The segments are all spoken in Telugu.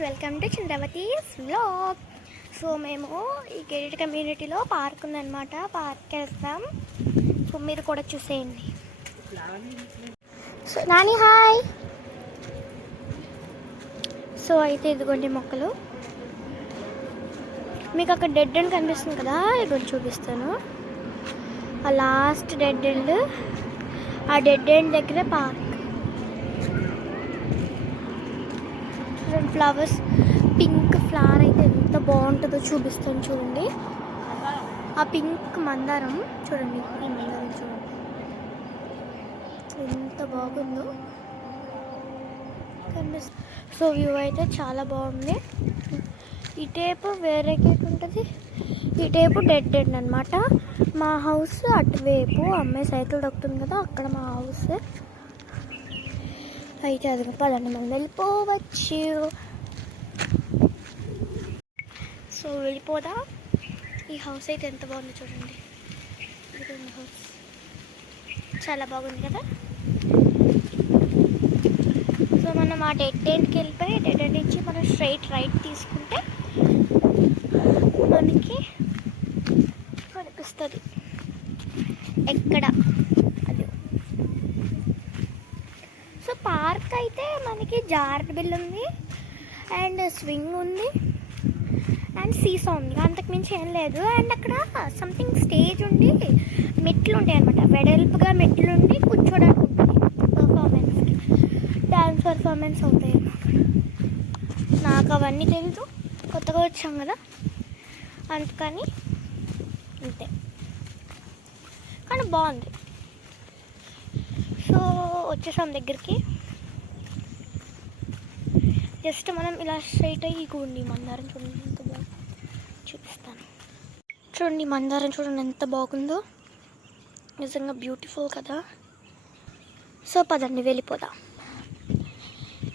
Welcome to Chandravati's vlog. So మేము ఈ గేటెడ్ కమ్యూనిటీలో పార్క్ ఉందన్నమాట. పార్క్కి వెళ్తాం. సో మీరు కూడా చూసేయండి. So Nani hi. సో అయితే ఇదిగోండి మొక్కలు. మీకు అక్కడ డెడ్ ఎండ్ కనిపిస్తుంది కదా, ఇదిగోండి చూపిస్తాను. ఆ లాస్ట్ డెడ్ ఎండ్, ఆ డెడ్ ఎండ్ దగ్గర పార్క్. ఫ్లవర్స్, పింక్ ఫ్లవర్ అయితే ఎంత బాగుంటుందో చూపిస్తాను చూడండి. ఆ పింక్ మందారం చూడండి, ఈ మందారం చూడండి ఎంత బాగుందో కనిపిస్తుంది. సో వ్యూ అయితే చాలా బాగుంది. ఈ టైపు వేరే గేట్ ఉంటుంది, ఈ టైపు డెడ్ ఎండ్ అనమాట. మా హౌస్ అటువైపు, అమ్మాయి సైకిల్ దొక్కుతుంది కదా, అక్కడ మా హౌస్. అయితే అది పదండి మనం వెళ్ళిపోవచ్చు. సో వెళ్ళిపోదా. ఈ హౌస్ అయితే ఎంత బాగుంది చూడండి. ఇదిగోండి హౌస్, చాలా బాగుంది కదా. సో మనం ఆ డెడ్ ఎండ్కి వెళ్ళిపోయి, డెడ్ ఎండ్ నుంచి మనం స్ట్రైట్ రైట్ తీసుకుంటే మనకి కనిపిస్తుంది ఎక్కడ అది. సో పార్క్ అయితే మనకి జార్డ్ బిల్ ఉంది, అండ్ స్వింగ్ ఉంది, అండ్ సీసా ఉంది. అంతకుమించి ఏం లేదు. అండ్ అక్కడ సంథింగ్ స్టేజ్ ఉండి మెట్లు ఉంటాయి అనమాట. వెడల్పుగా మెట్లు ఉండి కూర్చోడానికి ఉంటుంది. పర్ఫార్మెన్స్కి, డ్యాన్స్ పర్ఫార్మెన్స్ అవుతాయి. నాకు అవన్నీ తెలీదు, కొత్తగా వచ్చాం కదా అందుకని అంతే, కానీ బాగుంది. సో వచ్చేసాం దగ్గరికి. జస్ట్ మనం ఇలా స్ట్రైట్ అయ్యి కూడండి మందారం చూడండి ఎంత బాగుంది, చూపిస్తాను చూడండి. మందారం చూడండి ఎంత బాగుందో, నిజంగా బ్యూటిఫుల్ కదా. సో పదండి వెళ్ళిపోదాం.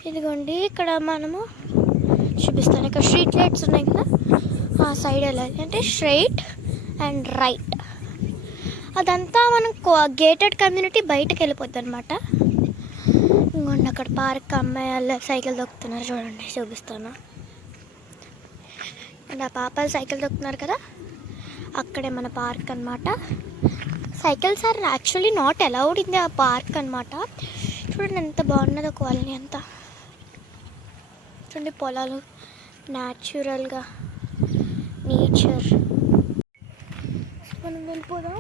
ఇదిగోండి ఇక్కడ మనము చూపిస్తాను. ఇక్కడ స్ట్రీట్ లైట్స్ ఉన్నాయి కదా, ఆ సైడ్ వెళ్ళాలి అంటే స్ట్రైట్ అండ్ రైట్. అదంతా మనం గేటెడ్ కమ్యూనిటీ బయటకు వెళ్ళిపోద్ది అనమాట. ఇంకోండి అక్కడ పార్క్, అమ్మాయి వాళ్ళ సైకిల్ దొక్కుతున్నారు చూడండి, చూపిస్తాను. అండ్ ఆ పాపలు సైకిల్ దొక్కుతున్నారు కదా, అక్కడే మన పార్క్ అనమాట. Cycles are actually not allowed in the park అనమాట. చూడండి ఎంత బాగున్నదో కాలనీ అంతా. చూడండి పొలాలు, న్యాచురల్గా నేచర్. మనం వెళ్ళిపోదాం.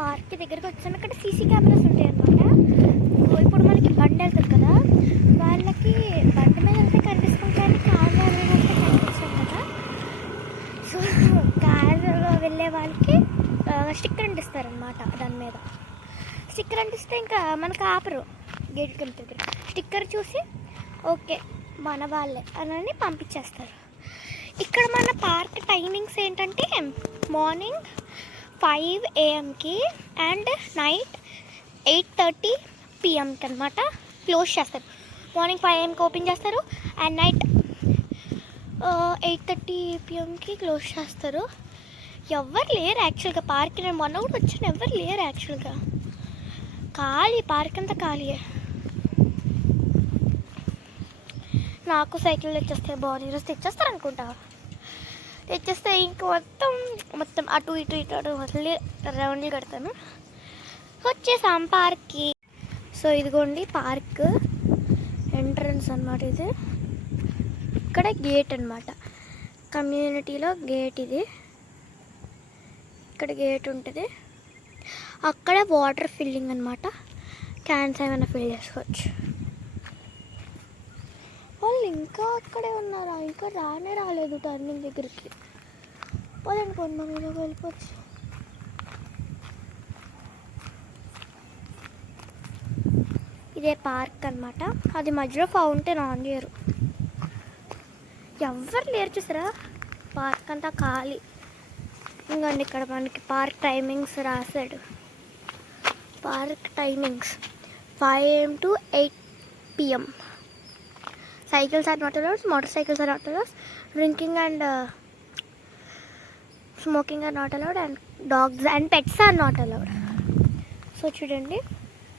పార్క్ దగ్గరికి వచ్చాము. ఇక్కడ సీసీ కెమెరాస్ ఉంటాయి అన్నమాట. ఇప్పుడు మనకి బండి వెళ్తుంది కదా, వాళ్ళకి బండి మీద వెళ్తే కనిపిస్తుంది, కానీ కార్లో వెళ్తే కనిపిస్తాం కదా. సో కార్లో వెళ్ళే వాళ్ళకి స్టిక్కర్ అంటిస్తారనమాట. దాని మీద స్టిక్కర్ అంటిస్తే ఇంకా మనకు ఆపరు. గేట్ కంటే దగ్గర స్టిక్కర్ చూసి ఓకే మన వాళ్ళే అని పంపించేస్తారు. ఇక్కడ మన పార్క్ టైమింగ్స్ ఏంటంటే morning 5 AM and night 8:30 PM అనమాట క్లోజ్ చేస్తారు. మార్నింగ్ 5 AM ఓపెన్ చేస్తారు, అండ్ నైట్ 8:30 PM క్లోజ్ చేస్తారు. ఎవరు లేరు యాక్చువల్గా పార్క్. నేను మొన్న కూడా వచ్చాను, ఎవరు లేరు యాక్చువల్గా. ఖాళీ పార్క్ అంతా ఖాళీయే. నాకు సైకిల్ తెచ్చేస్తే బాగుంది. ఈరోజు తెచ్చేస్తారు అనుకుంటా. తెచ్చేస్తే ఇంక మొత్తం అటు ఇటు మళ్ళీ రౌండ్లు కడతాను. వచ్చేసాం పార్క్కి. సో ఇదిగోండి పార్క్ ఎంట్రన్స్ అనమాట. ఇది ఇక్కడ గేట్ అనమాట, కమ్యూనిటీలో గేట్. ఇది ఇక్కడ గేట్ ఉంటుంది. అక్కడ వాటర్ ఫిల్లింగ్ అనమాట. క్యాన్స్ ఏమైనా ఫిల్ చేసుకోవచ్చు. వాళ్ళు ఇంకా అక్కడే ఉన్నారా? ఇంకా రాలేదు టర్నింగ్ దగ్గరికి. పోదండి పోండి, మనం ఇలా వెళ్ళిపోవచ్చు. ఇదే పార్క్ అనమాట. అది మధ్యలో ఫౌంటైన్ ఆన్ చేయరు, ఎవరు లేరు చూసారా. పార్క్ అంతా ఖాళీ. ఇంకండి ఇక్కడ మనకి పార్క్ టైమింగ్స్ రాశాడు. Park timings 5 AM to 8 PM. Cycles are not allowed, motorcycles are not allowed, drinking and smoking are not allowed, and dogs and pets are not allowed. So చూడండి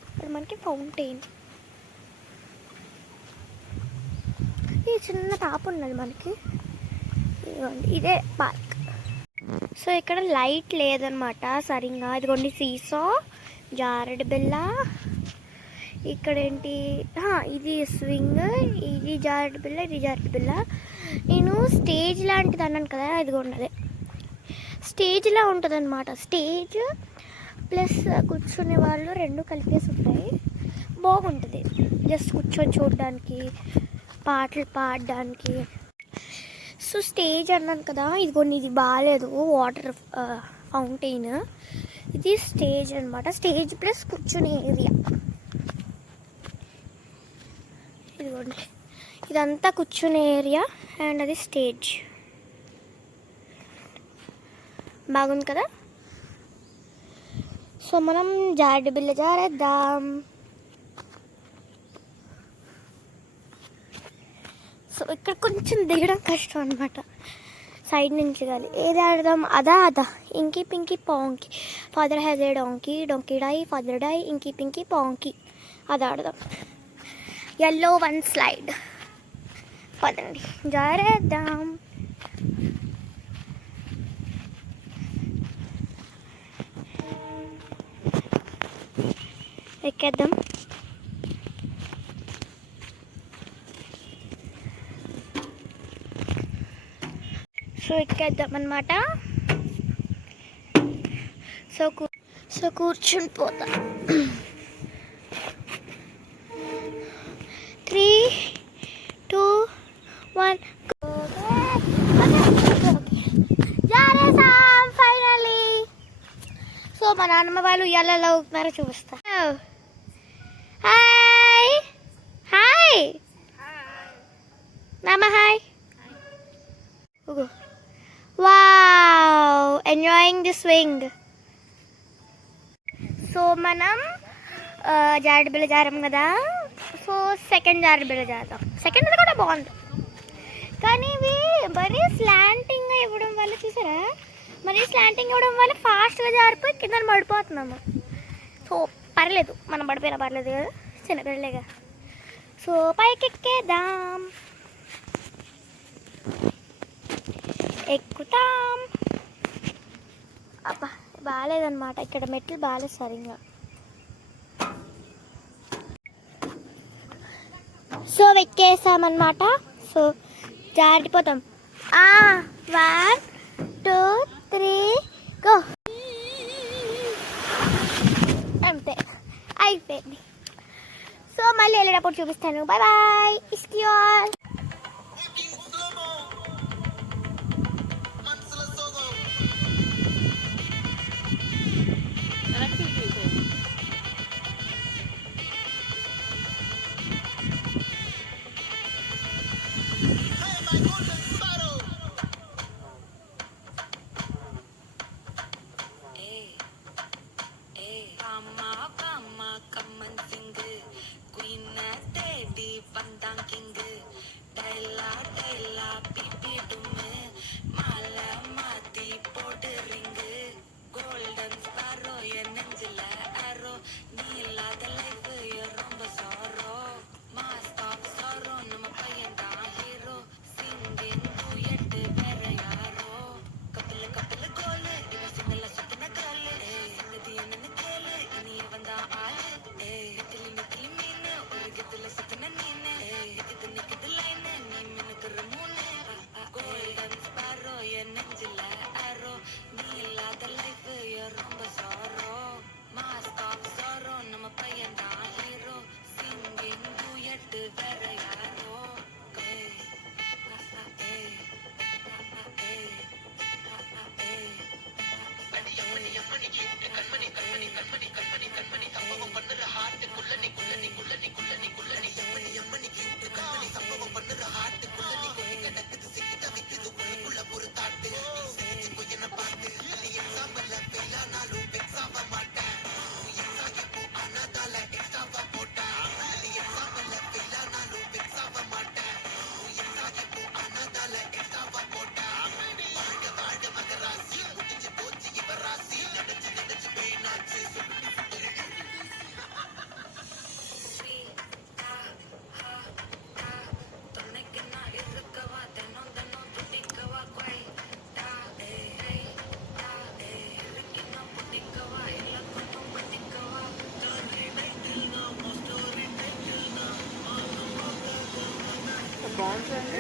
ఇక్కడ మనకి ఫౌంటైన్. ఈ చిన్న పాప ఉన్నది మనకి, ఇదే పార్క్. సో ఇక్కడ లైట్ లేదనమాట సరిగ్గా. ఇదిగోండి సీసా, జారుడు బిల్ల, ఇక్కడ ఏంటి ఇది స్వింగ్, ఇది జారుడు బిల్ల, ఇది జారుడు బిల్ల. నేను స్టేజ్ లాంటిది అన్నాను కదా, ఇదిగోండి అదే స్టేజ్లా ఉంటుంది అనమాట. స్టేజ్ ప్లస్ కూర్చునే వాళ్ళు రెండు కలిపేసి ఉంటాయి. బాగుంటుంది జస్ట్ కూర్చొని చూడడానికి, పాటలు పాడడానికి. సో స్టేజ్ అన్నాను కదా, ఇదిగోండి ఇది బాగాలేదు, వాటర్ ఫౌంటైన్. ఇది స్టేజ్ అనమాట. స్టేజ్ ప్లస్ కూర్చునే ఏరియా. ఇదిగోండి ఇదంతా కూర్చునే ఏరియా అండ్ అది స్టేజ్. బాగుంది కదా. సో మనం జారుడు బిల్ల జారేద్దాం. సో ఇక్కడ కొంచెం దిగడం కష్టం అనమాట, సైడ్ నుంచి కానీ. ఏది ఆడదాం? అదా inky pinky ponky, father has a donkey, donkey die, father die, inky pinky ponky. అది ఆడదాం. Yellow one slide. పదండి జారేద్దాం. ఎక్కేద్దాం. సో ఎక్కేద్దాం అనమాట. సో కూర్చుని పోతాం. 3, 2, 1 జారేసాం ఫైనల్లీ. సో మా నాన్నమ్మ వాళ్ళు ఎలా అవుతున్నారో చూపిస్తా. హాయ్ హాయ్ నాన్న, hi. Wow, enjoying the swing. So మనం జారుడు బిల్ల జారం కదా. సో సెకండ్ జారుడు బిల్ల జారుదాం. సెకండ్ కూడా బాగుంది, కానీ ఇవి మరీ స్లాంటింగ్ ఇవ్వడం వల్ల, చూసారా, మరీ స్లాంటింగ్ ఇవ్వడం వల్ల ఫాస్ట్గా జారిపోయి కింద పడిపోతున్నాము. సో పర్లేదు, మనం పడిపోయినా పర్లేదు కదా, చిన్నపిల్లలేగా. సో పైకి ఎక్కేద్దాం. ఎక్కుతాం. అబ్బా బాగాలేదన్నమాట, ఇక్కడ మెట్లు బాగాలేదు సరిగ్గా. సో ఎక్కేసామన్నమాట. సో జారిపోతాం. 1, 2, 3 గో. అంతే అయిపోయింది. సో మళ్ళీ వెళ్ళేటప్పుడు చూపిస్తాను. Bye bye. ఇస్ట్ యు ఆల్. బాగుంటుంది.